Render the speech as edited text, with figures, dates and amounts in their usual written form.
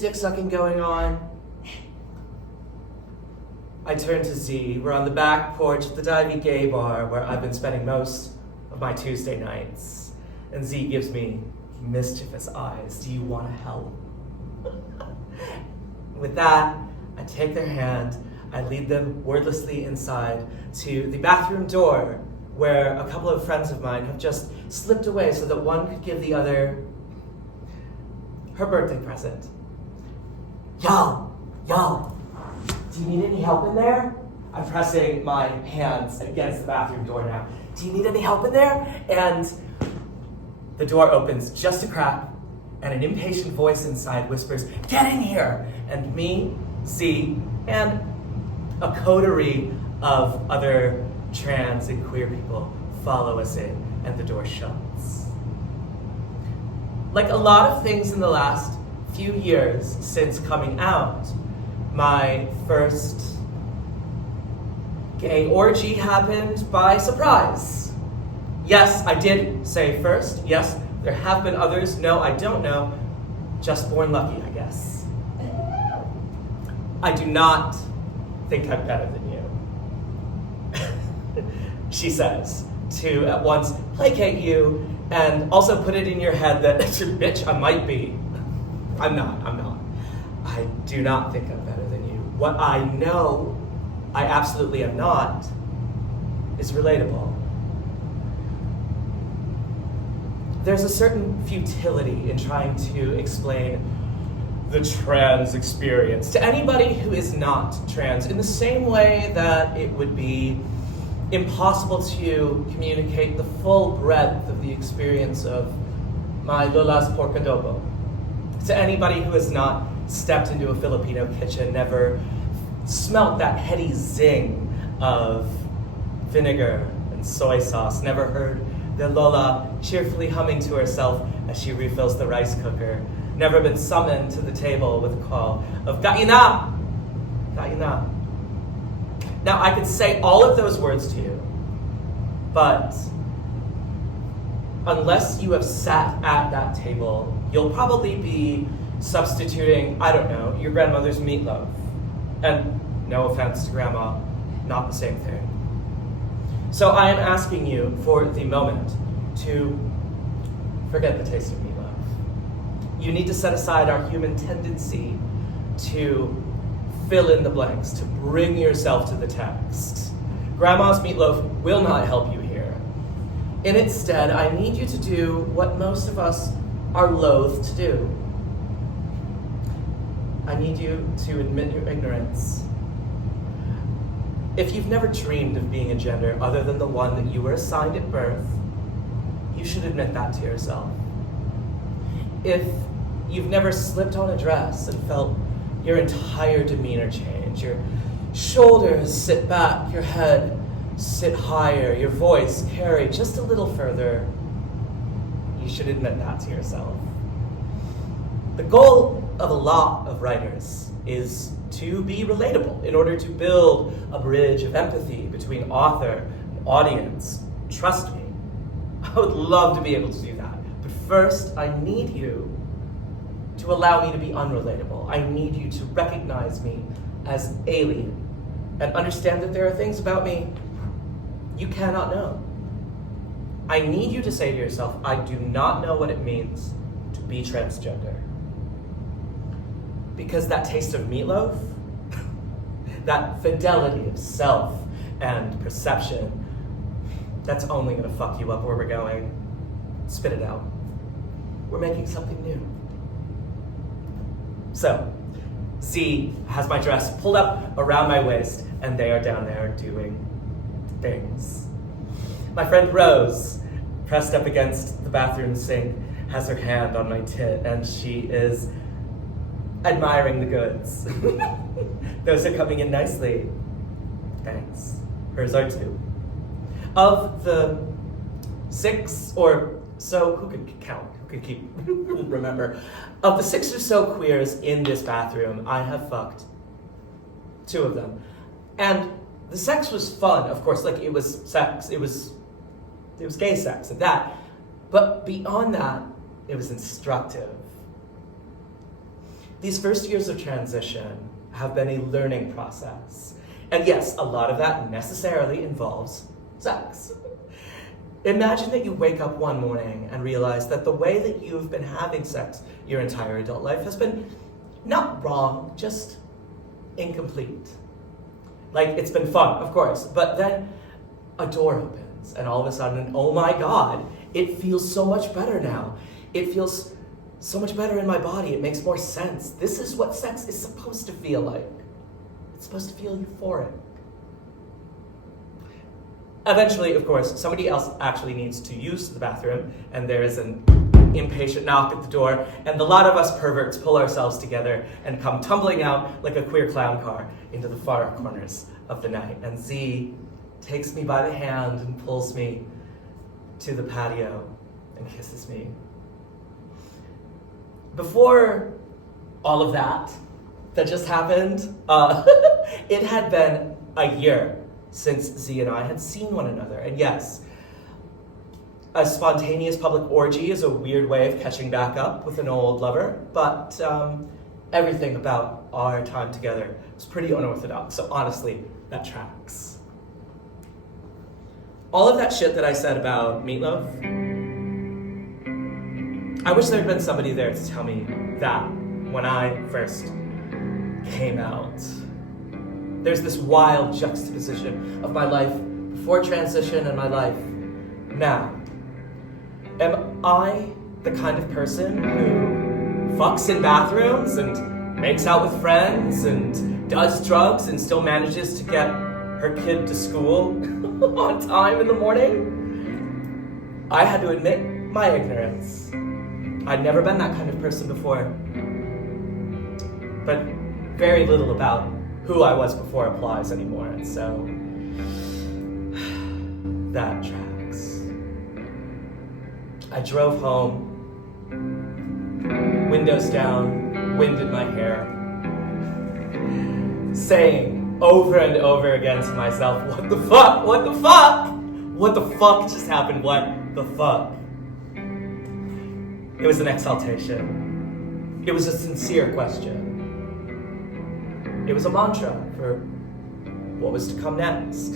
dick sucking going on. I turn to Z. We're on the back porch at the Divey Gay Bar where I've been spending most of my Tuesday nights. And Z gives me mischievous eyes. Do you want to help? With that, I take their hand. I lead them wordlessly inside to the bathroom door where a couple of friends of mine have just slipped away so that one could give the other her birthday present. Y'all, do you need any help in there? I'm pressing my hands against the bathroom door now. Do you need any help in there? And the door opens just a crack, and an impatient voice inside whispers, "Get in here!" And me, Z, and a coterie of other trans and queer people follow us in, and the door shuts. Like a lot of things in the last few years since coming out, my first gay orgy happened by surprise. Yes, I did say first. Yes, there have been others. No, I don't know. Just born lucky, I guess. I do not think I'm better than you, she says, to at once placate you and also put it in your head that, bitch, I might be. I'm not. I do not think I'm better than you. What I know I absolutely am not is relatable. There's a certain futility in trying to explain the trans experience to anybody who is not trans, in the same way that it would be impossible to communicate the full breadth of the experience of my Lola's pork adobo to anybody who has not stepped into a Filipino kitchen, never smelt that heady zing of vinegar and soy sauce, never heard the Lola cheerfully humming to herself as she refills the rice cooker, never been summoned to the table with a call of "Kaina! Kaina!" Now, I could say all of those words to you, but unless you have sat at that table, you'll probably be substituting, I don't know, your grandmother's meatloaf. And no offense to Grandma, not the same thing. So I am asking you for the moment to forget the taste of meatloaf. You need to set aside our human tendency to fill in the blanks, to bring yourself to the text. Grandma's meatloaf will not help you here. In its stead, I need you to do what most of us are loath to do. I need you to admit your ignorance. If you've never dreamed of being a gender other than the one that you were assigned at birth, you should admit that to yourself. If you've never slipped on a dress and felt your entire demeanor change, your shoulders sit back, your head sit higher, your voice carry just a little further, you should admit that to yourself. The goal of a lot of writers is to be relatable in order to build a bridge of empathy between author and audience. Trust me, I would love to be able to do that. But first, I need you to allow me to be unrelatable. I need you to recognize me as alien and understand that there are things about me you cannot know. I need you to say to yourself, I do not know what it means to be transgender. Because that taste of meatloaf, that fidelity of self and perception, that's only gonna fuck you up where we're going. Spit it out. We're making something new. So, Z has my dress pulled up around my waist, and they are down there doing things. My friend Rose, pressed up against the bathroom sink, has her hand on my tit, and she is admiring the goods. Those are coming in nicely. Thanks. Hers are too. Of the 6 or so, who could count? Who could keep remember? Of the 6 or so queers in this bathroom, I have fucked 2 of them. And the sex was fun, of course, like it was sex. It was gay sex and that. But beyond that, it was instructive. These first years of transition have been a learning process. And yes, a lot of that necessarily involves sex. Imagine that you wake up one morning and realize that the way that you've been having sex your entire adult life has been not wrong, just incomplete. Like, it's been fun, of course, but then a door opens and all of a sudden, oh my God, it feels so much better now. It feels so much better in my body. It makes more sense. This is what sex is supposed to feel like. It's supposed to feel euphoric. Eventually, of course, somebody else actually needs to use the bathroom, and there is an impatient knock at the door, and a lot of us perverts pull ourselves together and come tumbling out like a queer clown car into the far corners of the night. And Z takes me by the hand and pulls me to the patio and kisses me. Before all of that just happened, it had been a year since Z and I had seen one another. And yes, a spontaneous public orgy is a weird way of catching back up with an old lover, but everything about our time together was pretty unorthodox, so honestly, that tracks. All of that shit that I said about Meatloaf, I wish there had been somebody there to tell me that when I first came out. There's this wild juxtaposition of my life before transition and my life now. Am I the kind of person who fucks in bathrooms and makes out with friends and does drugs and still manages to get her kid to school on time in the morning? I had to admit my ignorance. I'd never been that kind of person before. But very little about who I was before applies anymore, and so that tracks. I drove home, windows down, wind in my hair, saying over and over again to myself, what the fuck, what the fuck? What the fuck just happened, what the fuck? It was an exaltation. It was a sincere question. It was a mantra for what was to come next.